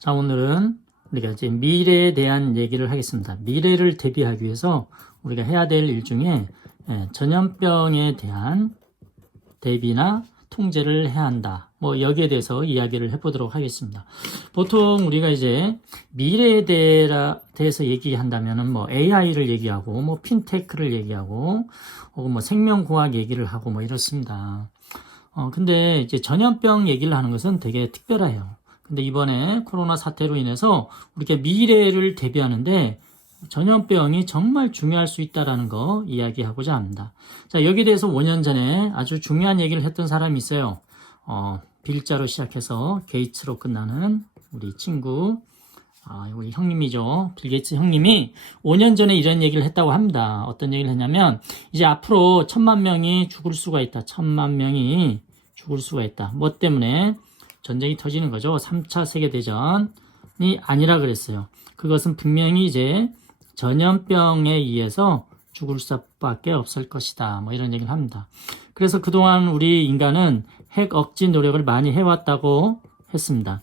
자, 오늘은 우리가 이제 미래에 대한 얘기를 하겠습니다. 미래를 대비하기 위해서 우리가 해야 될 일 중에 전염병에 대한 대비나 통제를 해야 한다. 뭐 여기에 대해서 이야기를 해보도록 하겠습니다. 보통 우리가 이제 미래에 대해서 얘기한다면은 뭐 AI를 얘기하고 뭐 핀테크를 얘기하고 혹은 뭐 생명공학 얘기를 하고 뭐 이렇습니다. 근데 이제 전염병 얘기를 하는 것은 되게 특별해요. 근데 이번에 코로나 사태로 인해서 우리가 미래를 대비하는데 전염병이 정말 중요할 수 있다는 거 이야기하고자 합니다. 자, 여기에 대해서 5년 전에 아주 중요한 얘기를 했던 사람이 있어요. 빌자로 시작해서 게이츠로 끝나는 우리 친구, 우리 형님이죠. 빌 게이츠 형님이 5년 전에 이런 얘기를 했다고 합니다. 어떤 얘기를 했냐면, 이제 앞으로 1000만 명이 죽을 수가 있다. 1000만 명이 죽을 수가 있다. 뭐 때문에? 전쟁이 터지는 거죠. 3차 세계대전이 아니라 그랬어요. 그것은 분명히 이제 전염병에 의해서 죽을 수밖에 없을 것이다. 뭐 이런 얘기를 합니다. 그래서 그동안 우리 인간은 핵 억제 노력을 많이 해왔다고 했습니다.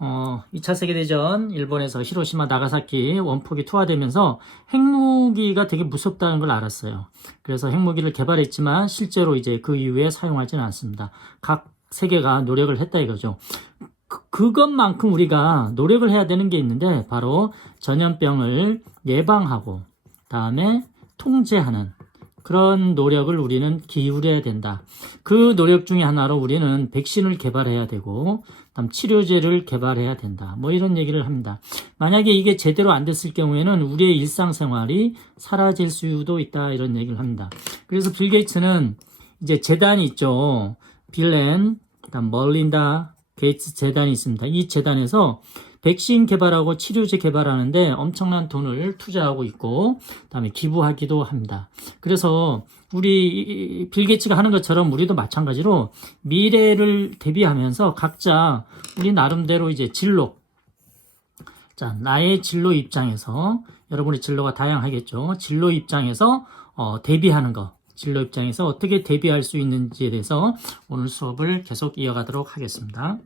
2차 세계대전 일본에서 히로시마 나가사키 원폭이 투하되면서 핵무기가 되게 무섭다는 걸 알았어요. 그래서 핵무기를 개발했지만 실제로 이제 그 이후에 사용하지는 않습니다. 각 세계가 노력을 했다 이거죠. 그것만큼 우리가 노력을 해야 되는 게 있는데 바로 전염병을 예방하고 다음에 통제하는 그런 노력을 우리는 기울여야 된다. 그 노력 중에 하나로 우리는 백신을 개발해야 되고 다음 치료제를 개발해야 된다. 뭐 이런 얘기를 합니다. 만약에 이게 제대로 안 됐을 경우에는 우리의 일상생활이 사라질 수도 있다 이런 얘기를 합니다. 그래서 빌 게이츠는 이제 재단이 있죠. 빌 그다음 멀린다 게이츠 재단이 있습니다. 이 재단에서 백신 개발하고 치료제 개발하는데 엄청난 돈을 투자하고 있고 그다음에 기부하기도 합니다. 그래서 우리 빌 게이츠가 하는 것처럼 우리도 마찬가지로 미래를 대비하면서 각자 우리 나름대로 이제 진로, 자, 나의 진로 입장에서 여러분의 진로가 다양하겠죠. 진로 입장에서 대비하는 거. 진로 입장에서 어떻게 대비할 수 있는지에 대해서 오늘 수업을 계속 이어가도록 하겠습니다.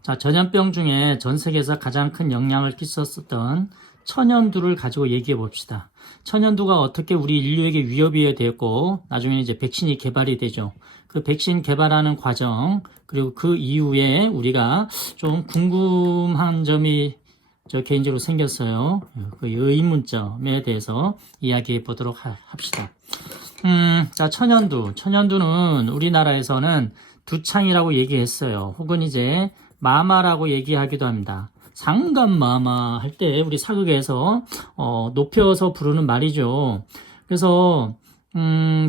자, 전염병 중에 전 세계에서 가장 큰 영향을 끼쳤었던 천연두를 가지고 얘기해 봅시다. 천연두가 어떻게 우리 인류에게 위협이 되었고 나중에 이제 백신이 개발이 되죠. 그 백신 개발하는 과정 그리고 그 이후에 우리가 좀 궁금한 점이 저 개인적으로 생겼어요. 그 의문점에 대해서 이야기해 보도록 합시다. 자, 천연두는 우리나라에서는 두창이라고 얘기했어요. 혹은 이제 마마라고 얘기하기도 합니다. 상감마마 할 때 우리 사극에서 높여서 부르는 말이죠. 그래서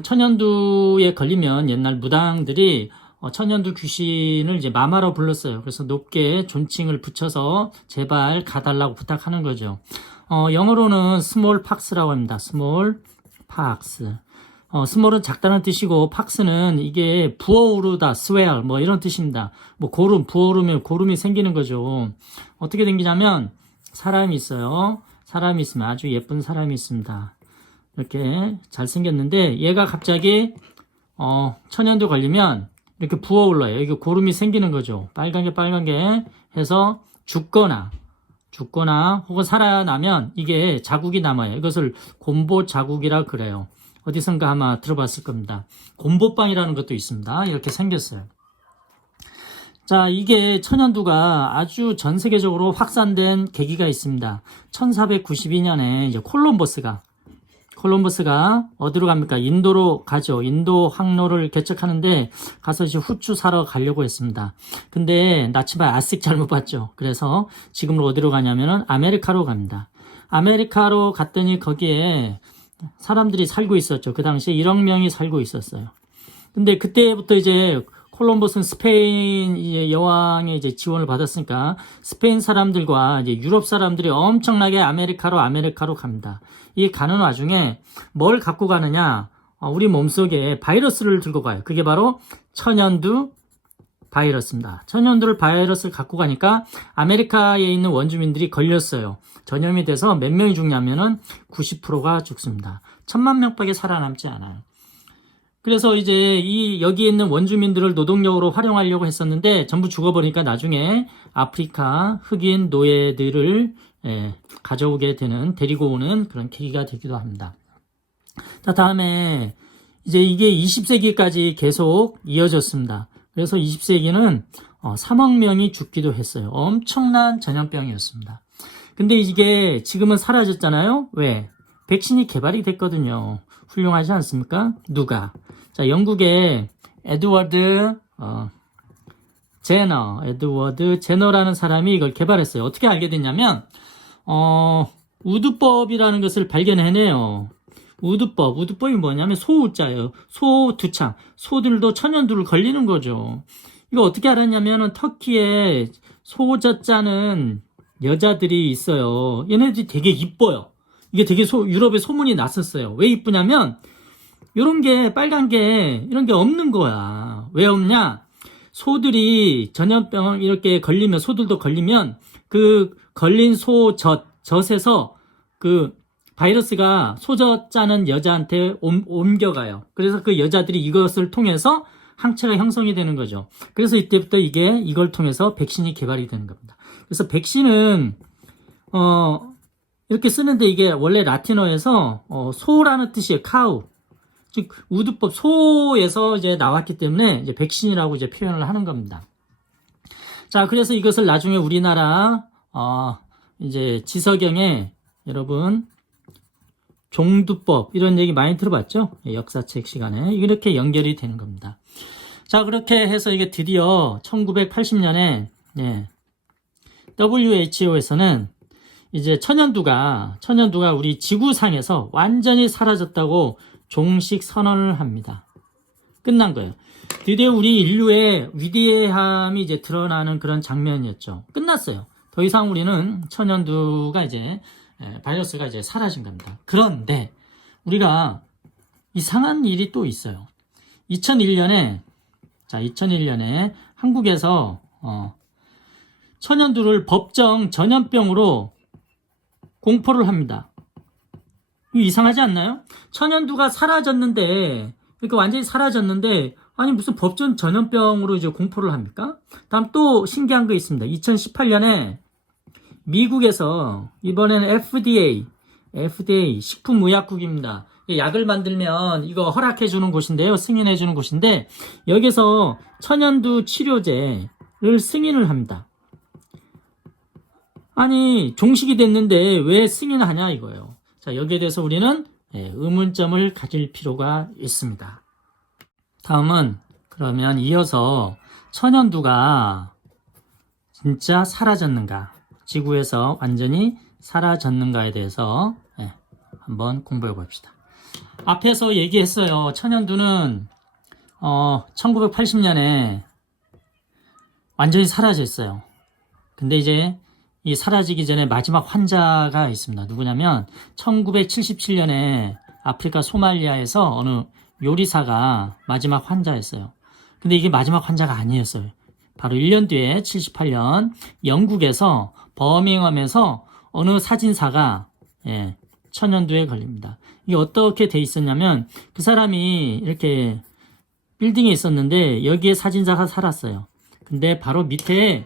천연두에 걸리면 옛날 무당들이 천연두 귀신을 이제 마마로 불렀어요. 그래서 높게 존칭을 붙여서 제발 가달라고 부탁하는 거죠. 영어로는 스몰 팍스라고 합니다. 스몰 팍스. 스몰은 작다는 뜻이고 팍스는 이게 부어오르다, 스웨어 뭐 이런 뜻입니다. 뭐 고름, 부어오르면 고름이 생기는 거죠. 어떻게 생기냐면 사람이 있어요. 사람이 있으면 아주 예쁜 사람이 있습니다. 이렇게 잘생겼는데 얘가 갑자기 천연두 걸리면 이렇게 부어올라요. 이게 고름이 생기는 거죠. 빨간 게 해서 죽거나 혹은 살아나면 이게 자국이 남아요. 이것을 곰보 자국이라 그래요. 어디선가 아마 들어봤을 겁니다. 곰보빵이라는 것도 있습니다. 이렇게 생겼어요. 자, 이게 천연두가 아주 전 세계적으로 확산된 계기가 있습니다. 1492년에 이제 콜럼버스가 어디로 갑니까? 인도로 가죠. 인도 항로를 개척하는데 가서 이제 후추 사러 가려고 했습니다. 근데 나치발 아식 잘못 봤죠. 그래서 지금으로 어디로 가냐면은 아메리카로 갑니다. 아메리카로 갔더니 거기에 사람들이 살고 있었죠. 그 당시에 1억 명이 살고 있었어요. 근데 그때부터 이제 콜럼버스는 스페인 여왕의 이제 지원을 받았으니까 스페인 사람들과 이제 유럽 사람들이 엄청나게 아메리카로 갑니다. 이 가는 와중에 뭘 갖고 가느냐? 우리 몸속에 바이러스를 들고 가요. 그게 바로 천연두 바이러스입니다. 천연두 바이러스를 갖고 가니까 아메리카에 있는 원주민들이 걸렸어요. 전염이 돼서 몇 명이 죽냐면은 90%가 죽습니다. 1000만 명밖에 살아남지 않아요. 그래서 이제 여기에 있는 원주민들을 노동력으로 활용하려고 했었는데 전부 죽어버리니까 나중에 아프리카 흑인 노예들을 가져오게 되는, 데리고 오는 그런 계기가 되기도 합니다. 자, 다음에 이제 이게 20세기까지 계속 이어졌습니다. 그래서 20세기는 3억 명이 죽기도 했어요. 엄청난 전염병이었습니다. 근데 이게 지금은 사라졌잖아요. 왜? 백신이 개발이 됐거든요. 훌륭하지 않습니까? 누가? 자, 영국의 에드워드 제너라는 사람이 이걸 개발했어요. 어떻게 알게 됐냐면 우드법이라는 것을 발견해내요. 우드법이 뭐냐면 소우자예요. 소 두 창. 소들도 천연두를 걸리는 거죠. 이거 어떻게 알았냐면 터키에 소젖자는 여자들이 있어요. 얘네들이 되게 이뻐요. 이게 되게 유럽에 소문이 났었어요. 왜 이쁘냐면 이런 게 빨간 게 이런 게 없는 거야. 왜 없냐? 소들이 전염병 이렇게 걸리면, 소들도 걸리면 그 걸린 젖에서 그 바이러스가 소젖 짜는 여자한테 옮겨가요. 그래서 그 여자들이 이것을 통해서 항체가 형성이 되는 거죠. 그래서 이때부터 이걸 통해서 백신이 개발이 되는 겁니다. 그래서 백신은 이렇게 쓰는데 이게 원래 라틴어에서 소라는 뜻이에요. 카우. 즉 우드법, 소에서 이제 나왔기 때문에 이제 백신이라고 이제 표현을 하는 겁니다. 자, 그래서 이것을 나중에 우리나라 이제 지서경에 여러분 종두법 이런 얘기 많이 들어봤죠? 역사책 시간에 이렇게 연결이 되는 겁니다. 자, 그렇게 해서 이게 드디어 1980년에 WHO에서는 이제 천연두가 우리 지구상에서 완전히 사라졌다고 종식 선언을 합니다. 끝난 거예요. 드디어 우리 인류의 위대함이 이제 드러나는 그런 장면이었죠. 끝났어요. 더 이상 우리는 천연두가 이제 바이러스가 이제 사라진 겁니다. 그런데 우리가 이상한 일이 또 있어요. 2001년에 한국에서 천연두를 법정 전염병으로 공포를 합니다. 이거 이상하지 않나요? 천연두가 사라졌는데, 그러니까 완전히 사라졌는데, 아니 무슨 법정 전염병으로 이제 공포를 합니까? 다음 또 신기한 거 있습니다. 2018년에 미국에서 이번에는 FDA 식품의약국입니다. 약을 만들면 이거 허락해주는 곳인데요. 승인해주는 곳인데 여기서 천연두 치료제를 승인을 합니다. 아니 종식이 됐는데 왜 승인하냐 이거예요. 자, 여기에 대해서 우리는 의문점을 가질 필요가 있습니다. 다음은 그러면 이어서 천연두가 진짜 사라졌는가, 지구에서 완전히 사라졌는가에 대해서 한번 공부해 봅시다. 앞에서 얘기했어요. 천연두는 1980년에 완전히 사라졌어요. 근데 이제 이 사라지기 전에 마지막 환자가 있습니다. 누구냐면 1977년에 아프리카 소말리아에서 어느 요리사가 마지막 환자였어요. 근데 이게 마지막 환자가 아니었어요. 바로 1년 뒤에 78년 영국에서 버밍엄에서 어느 사진사가 천연두에 걸립니다. 이게 어떻게 돼 있었냐면 그 사람이 이렇게 빌딩에 있었는데 여기에 사진사가 살았어요. 근데 바로 밑에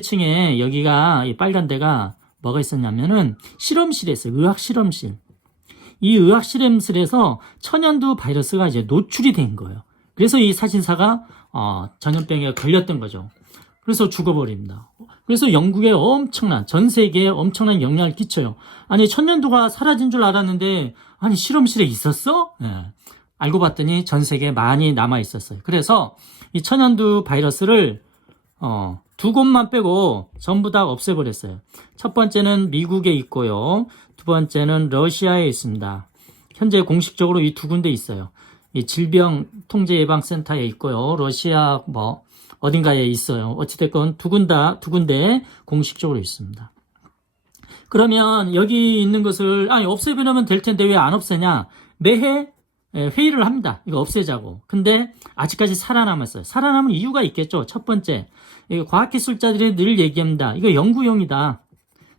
층에 여기가 이 빨간 데가 뭐가 있었냐면은 실험실에 있어요. 의학 실험실. 이 의학 실험실에서 천연두 바이러스가 이제 노출이 된 거예요. 그래서 이 사진사가 전염병에 걸렸던 거죠. 그래서 죽어버립니다. 그래서 영국에 전 세계에 엄청난 영향을 끼쳐요. 아니 천연두가 사라진 줄 알았는데 아니 실험실에 있었어? 알고 봤더니 전 세계에 많이 남아 있었어요. 그래서 이 천연두 바이러스를 두 곳만 빼고 전부 다 없애버렸어요. 첫 번째는 미국에 있고요. 두 번째는 러시아에 있습니다. 현재 공식적으로 이 두 군데 있어요. 이 질병통제예방센터에 있고요. 러시아 어딘가에 있어요. 어찌됐건 두 군데 공식적으로 있습니다. 그러면 여기 있는 것을 없애버리면 될 텐데 왜 안 없애냐? 매해 회의를 합니다. 이거 없애자고. 근데 아직까지 살아남았어요. 살아남은 이유가 있겠죠. 첫 번째, 과학기술자들이 늘 얘기합니다. 이거 연구용이다.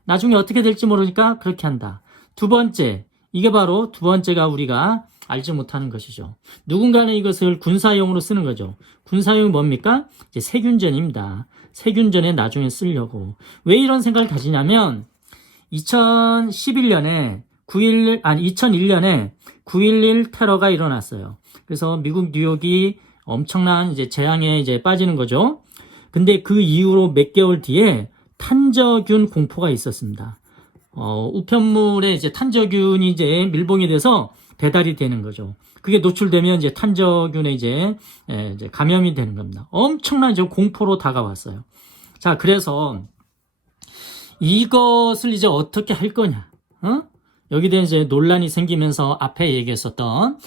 나중에 어떻게 될지 모르니까 그렇게 한다. 두 번째, 이게 바로 두 번째가 우리가 알지 못하는 것이죠. 누군가는 이것을 군사용으로 쓰는 거죠. 군사용이 뭡니까? 이제 세균전입니다. 세균전에 나중에 쓰려고. 왜 이런 생각을 가지냐면 2001년에 9.11 테러가 일어났어요. 그래서 미국 뉴욕이 엄청난 이제 재앙에 이제 빠지는 거죠. 근데 그 이후로 몇 개월 뒤에 탄저균 공포가 있었습니다. 우편물에 이제 탄저균이 이제 밀봉이 돼서 배달이 되는 거죠. 그게 노출되면 이제 탄저균에 이제 감염이 되는 겁니다. 엄청난 이제 공포로 다가왔어요. 자, 그래서 이것을 이제 어떻게 할 거냐? 여기에 대한 이제 논란이 생기면서 앞에 얘기했었던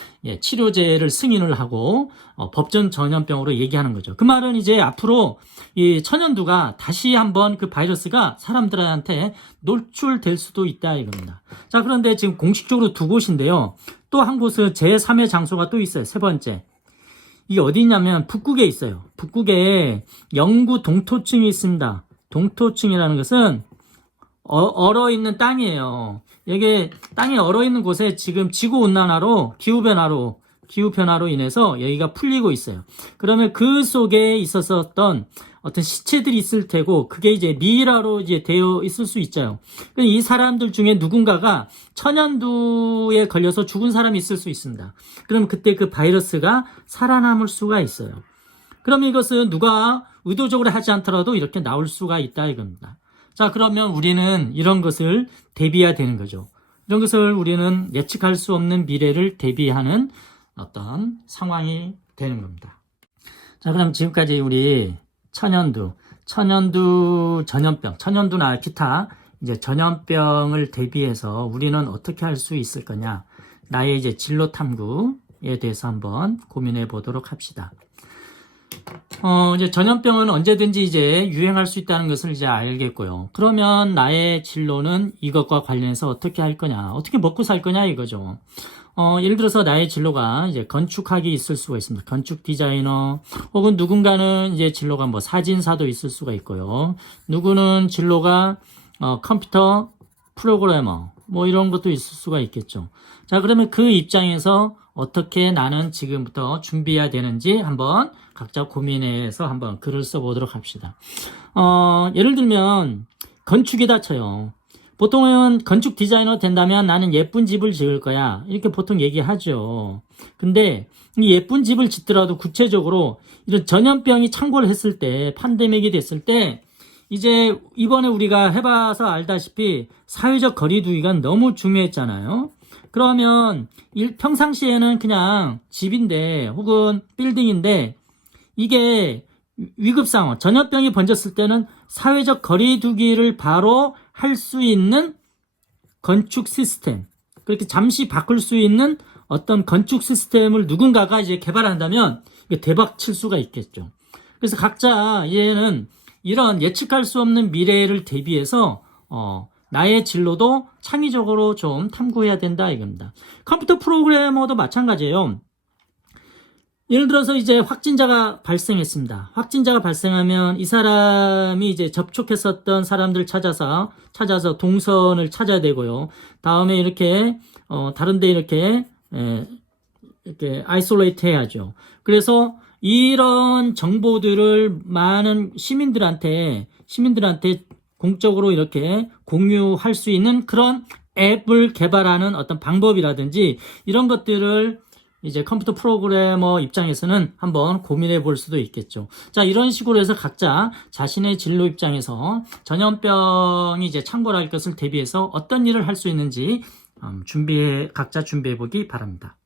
치료제를 승인을 하고 법전 전염병으로 얘기하는 거죠. 그 말은 이제 앞으로 이 천연두가 다시 한번 그 바이러스가 사람들한테 노출될 수도 있다 이겁니다. 자, 그런데 지금 공식적으로 두 곳인데요. 또 한 곳은 제3의 장소가 또 있어요. 세 번째. 이게 어디 있냐면 북극에 있어요. 북극에 영구 동토층이 있습니다. 동토층이라는 것은 얼어있는 땅이에요. 이게 땅이 얼어있는 곳에 지금 지구온난화로 기후변화로 인해서 여기가 풀리고 있어요. 그러면 그 속에 있었던 어떤 시체들이 있을 테고 그게 이제 미이라로 이제 되어 있을 수 있죠. 이 사람들 중에 누군가가 천연두에 걸려서 죽은 사람이 있을 수 있습니다. 그럼 그때 그 바이러스가 살아남을 수가 있어요. 그럼 이것은 누가 의도적으로 하지 않더라도 이렇게 나올 수가 있다 이겁니다. 자, 그러면 우리는 이런 것을 대비해야 되는 거죠. 이런 것을 우리는 예측할 수 없는 미래를 대비하는 어떤 상황이 되는 겁니다. 자, 그럼 지금까지 우리 천연두 전염병, 천연두나 기타 이제 전염병을 대비해서 우리는 어떻게 할 수 있을 거냐? 나의 이제 진로 탐구에 대해서 한번 고민해 보도록 합시다. 이제 전염병은 언제든지 이제 유행할 수 있다는 것을 이제 알겠고요. 그러면 나의 진로는 이것과 관련해서 어떻게 할 거냐, 어떻게 먹고 살 거냐 이거죠. 예를 들어서 나의 진로가 이제 건축학이 있을 수가 있습니다. 건축 디자이너, 혹은 누군가는 이제 진로가 뭐 사진사도 있을 수가 있고요. 누구는 진로가 컴퓨터 프로그래머, 뭐 이런 것도 있을 수가 있겠죠. 자, 그러면 그 입장에서 어떻게 나는 지금부터 준비해야 되는지 한번 각자 고민해서 한번 글을 써보도록 합시다. 예를 들면 건축이다 쳐요. 보통은 건축 디자이너 된다면 나는 예쁜 집을 지을 거야, 이렇게 보통 얘기하죠. 근데 이 예쁜 집을 짓더라도 구체적으로 이런 전염병이 창궐을 했을 때, 팬데믹이 됐을 때 이제 이번에 우리가 해봐서 알다시피 사회적 거리두기가 너무 중요했잖아요. 그러면 평상시에는 그냥 집인데 혹은 빌딩인데 이게 위급상황, 전염병이 번졌을 때는 사회적 거리두기를 바로 할 수 있는 건축 시스템, 그렇게 잠시 바꿀 수 있는 어떤 건축 시스템을 누군가가 이제 개발한다면 이게 대박 칠 수가 있겠죠. 그래서 각자 얘는 이런 예측할 수 없는 미래를 대비해서 나의 진로도 창의적으로 좀 탐구해야 된다 이겁니다. 컴퓨터 프로그래머도 마찬가지예요. 예를 들어서 이제 확진자가 발생했습니다. 확진자가 발생하면 이 사람이 이제 접촉했었던 사람들 찾아서 동선을 찾아야 되고요. 다음에 이렇게 다른데 이렇게 아이솔레이트 해야죠. 그래서 이런 정보들을 많은 시민들한테 공적으로 이렇게 공유할 수 있는 그런 앱을 개발하는 어떤 방법이라든지 이런 것들을 이제 컴퓨터 프로그래머 입장에서는 한번 고민해 볼 수도 있겠죠. 자, 이런 식으로 해서 각자 자신의 진로 입장에서 전염병이 이제 창궐할 것을 대비해서 어떤 일을 할 수 있는지 각자 준비해 보기 바랍니다.